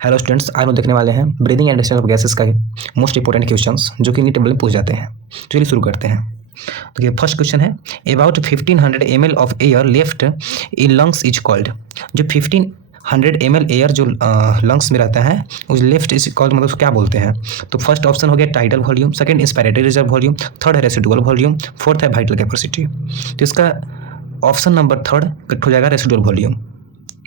Hello students, आज हम देखने वाले हैं breathing and exchange of gases का मोस्ट इंपॉर्टेंट क्वेश्चंस जो कि नीट में पूछ जाते हैं। तो चलिए शुरू करते हैं। तो ये फर्स्ट क्वेश्चन है, about 1500 ml of air left in lungs is called. जो 1500 ml एयर जो लंग्स में रहता है उस लेफ्ट इज कॉल्ड, मतलब क्या बोलते हैं। तो फर्स्ट ऑप्शन हो गया tidal volume, second inspiratory reserve volume, third है रेसिडुअल वॉल्यूम, फोर्थ है वाइटल कैपेसिटी। तो इसका ऑप्शन नंबर थर्ड हो जाएगा रेसिडुअल वॉल्यूम,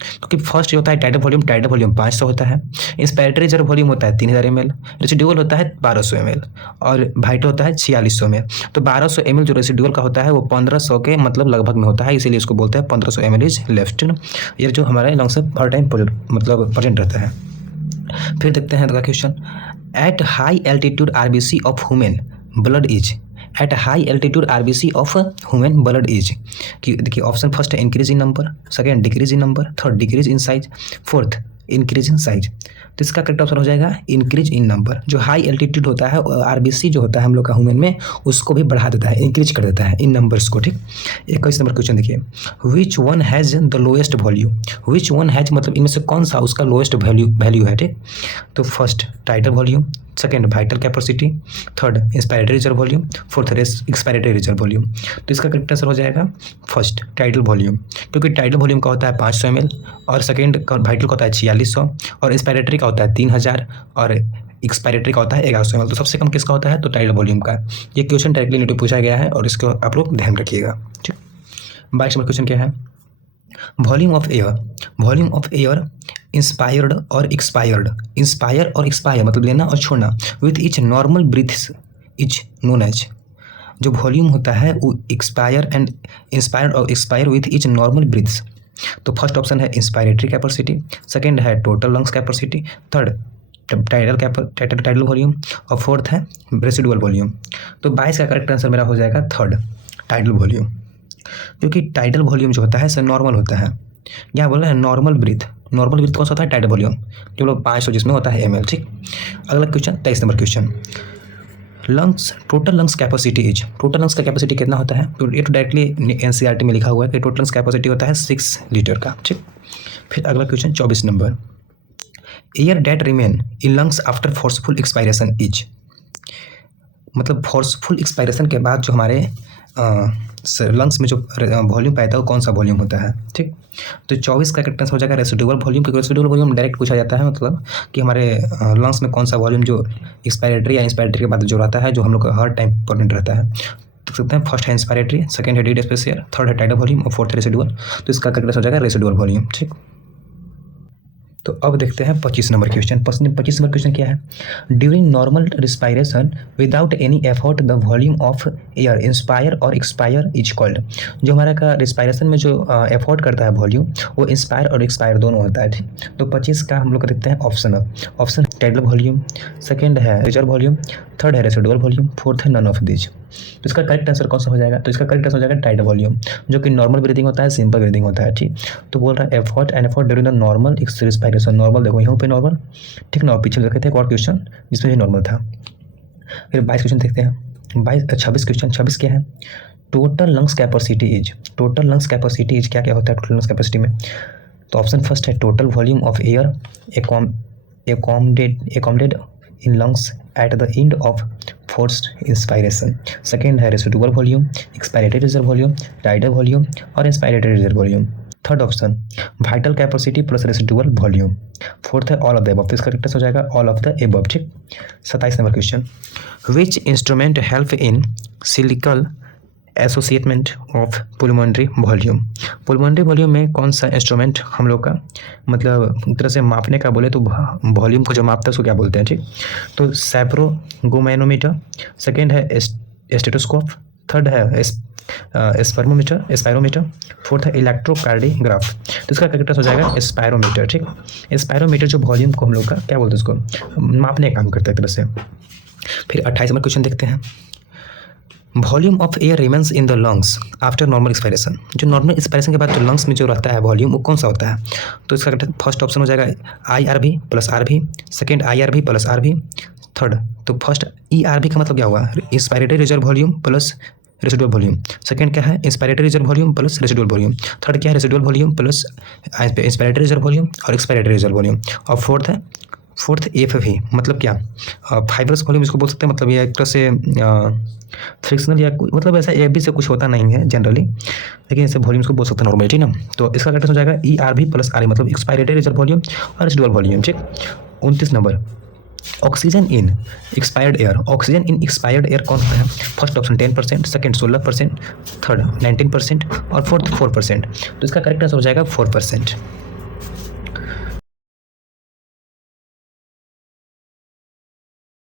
क्योंकि फर्स्ट जो होता है टाइडल वॉल्यूम 500 होता है, इंस्पायरेटरी रिजर्व वॉल्यूम होता है 3000 ml, रेसिडुअल होता है 1200 ml और वाइटल होता है 4600 में। तो 1200 ml जो रेसिडुअल का होता है वो 1500 के मतलब लगभग में होता है, इसीलिए इसको बोलते हैं 1500 ml इज लेफ्ट। ये जो हमारे लंग्स में हर टाइम मतलब प्रेजेंट रहता है। फिर देखते हैं अगला question, at high altitude RBC of human blood is. At high altitude RBC of human blood is कि देखिए ऑप्शन फर्स्ट है increase in number, second decrease in number, third decrease in size, fourth increase in size. तो इसका correct option हो जाएगा increase in number. जो high altitude होता है आरबीसी जो होता है हम लोग का ह्यूमन में, उसको भी बढ़ा देता है, इंक्रीज कर देता है इन नंबर्स को। ठीक, 21 नंबर क्वेश्चन देखिए, which one has the lowest value. Which one has मतलब इनमें से कौन सा उसका लोएस्ट वैल्यू है। ठीक, तो first tidal volume, second vital capacity, third inspiratory reserve volume, fourth expiratory reserve volume. तो इसका करेक्ट आंसर हो जाएगा फर्स्ट टाइडल वॉल्यूम, क्योंकि टाइडल वॉल्यूम का होता है 500 ml और सेकेंड वाइटल का होता है 4600 और इंस्पायरेटरी का होता है 3000 और एक्सपायरेटरी का होता है 1100 ml। तो सबसे कम किसका होता है, तो टाइडल वॉल्यूम का। ये क्वेश्चन डायरेक्टली नीट पूछा गया है और इसको आप लोग ध्यान रखिएगा। ठीक, 22 नंबर क्वेश्चन क्या है, volume of air. Volume of air inspired और एक्सपायर्ड, इंस्पायर और एक्सपायर मतलब लेना और छोड़ना, with each normal breaths is known as. जो वॉल्यूम होता है वो एक्सपायर एंड इंस्पायर्ड और expire with each normal breaths. तो फर्स्ट ऑप्शन है इंस्पायरेटरी कैपेसिटी, सेकेंड है total lungs capacity, third tidal volume और फोर्थ है रेसिडुअल वॉल्यूम। तो 22 का करेक्ट आंसर मेरा हो जाएगा थर्ड टाइडल वॉल्यूम, क्योंकि टाइडल वॉल्यूम जो होता है सर नॉर्मल होता है। यहाँ बोल रहे हैं नॉर्मल ब्रीथ, नॉर्मल ब्रीथ कौन सा होता है, टाइडल वॉल्यूम जो लोग 500 जिसमें होता है ml। ठीक, अगला question 23 number question, lungs total lungs capacity is. Total lungs का कैपेसिटी कितना होता है, तो ये तो डायरेक्टली एनसीईआरटी में लिखा हुआ है कि टोटल लंग्स कैपेसिटी होता है 6 लीटर का। ठीक, फिर अगला question 24 number, air that remain in lungs after forceful expiration is. मतलब फोर्सफुल एक्सपायरेशन के बाद जो हमारे लंग्स में जो वॉल्यूम पाया था वो कौन सा वॉल्यूम होता है। ठीक, तो 24 का करेक्ट आंसर हो जाएगा रेसिडुअल वॉल्यूम, क्योंकि रेसिडुअल वॉल्यूम डायरेक्ट पूछा जाता है, मतलब कि हमारे लंग्स में कौन सा वॉल्यूम जो एक्सपायरेटरी या इंस्पायरेटरी के बाद जो रहता है, जो हम लोग का हर टाइम इंपॉर्टेंट रहता है। देख सकते हैं फर्स्ट है इंस्पायरेटरी, सेकंड है डेड स्पेस एयर, थर्ड है टाइडल वॉल्यूम और फोर्थ है रेसिडुअल। तो इसका करेक्ट आंसर हो जाएगा रेसिडुअल वॉल्यूम। ठीक, तो अब देखते हैं 25 नंबर क्वेश्चन। 25 नंबर क्वेश्चन क्या है, during normal respiration without any effort the volume of air inspire और एक्सपायर इज कॉल्ड। जो हमारा का रिस्पायरेशन में जो एफर्ट करता है वॉल्यूम वो इंस्पायर और एक्सपायर दोनों होता है। ठीक, तो 25 का हम लोग देखते हैं option. Option tidal volume, second है रिजर्व वॉल्यूम, थर्ड है रेसिडुअल वॉल्यूम, फोर्थ है नन ऑफ दिस। तो इसका करेक्ट आंसर कौन सा हो जाएगा, तो इसका करेक्ट आंसर हो जाएगा टाइडल वॉल्यूम, जो कि नॉर्मल ब्रीदिंग होता है, सिंपल ब्रीदिंग होता है। ठीक, तो बोल रहा है effort and effort during the normal respiration. Normal देखो यहाँ पे नॉर्मल, ठीक ना, पीछे देखे थे एक और क्वेश्चन जिसमें नॉर्मल था। फिर 22 क्वेश्चन देखते हैं, 26 क्वेश्चन। 26 क्या है, total lungs capacity is. Total lungs capacity is क्या क्या होता है टोटल लंग्स कैपेसिटी में। तो ऑप्शन फर्स्ट है total volume of air accommodated in lungs at the end of forced inspiration, second है residual volume, expiratory reserve volume, tidal volume और inspiratory reserve volume, third option vital capacity plus residual volume, fourth है all of the above. तो इसका correct हो जाएगा all of the above. ठीक, 27 number question, which instrument help in clinical assessment of pulmonary volume. Pulmonary volume में कौन सा instrument हम लोग का मतलब एक तरह से मापने का बोले तो वॉल्यूम को जो मापता है उसको क्या बोलते हैं। ठीक, तो सैप्रोगोमैनोमीटर, सेकेंड है स्टेथोस्कोप, थर्ड है स्पायरोमीटर, फोर्थ है इलेक्ट्रोकार्डियोग्राफ। तो इसका करेक्ट हो जाएगा स्पायरोमीटर। ठीक, स्पायरोमीटर जो वॉल्यूम को हम लोग का क्या बोलते हैं उसको मापने का काम करता है एक तरह से। फिर 28 नंबर क्वेश्चन देखते हैं, volume of air remains in the lungs after normal expiration. जो नॉर्मल एक्सपायरेशन के बाद जो लंग्स में जो रहता है वॉल्यूम वो कौन सा होता है। तो इसका फर्स्ट ऑप्शन हो जाएगा IRV plus RV, second IRV plus RV, third तो फर्स्ट ERV का मतलब क्या हुआ, inspiratory reserve volume plus residual volume. Second क्या है, inspiratory reserve volume plus residual volume. Third क्या है, residual volume plus inspiratory reserve volume और एक्सपायरेटरी रिजर्व वॉल्यूम। और फोर्थ एफवी, मतलब क्या, फाइब्रस वॉल्यूम इसको बोल सकते हैं। मतलब ये एक तरह से फ्रिक्शनल या मतलब ऐसा ए बी से कुछ होता नहीं है जनरली, लेकिन ऐसे वॉल्यूम्स को बोल सकते हैं नॉर्मली, ठीक ना। तो इसका करेक्ट हो जाएगा ई आर भी प्लस आर, मतलब एक्सपायरेटरी रिजर्व वॉल्यूम और रेसिडुअल वॉल्यूम, ठीक। 29 number, oxygen in expired air. Oxygen in expired air कौन सा है? फर्स्ट ऑप्शन 10%, सेकंड 16%, थर्ड 19% और फोर्थ 4%। तो इसका करेक्ट आंसर हो जाएगा 4%।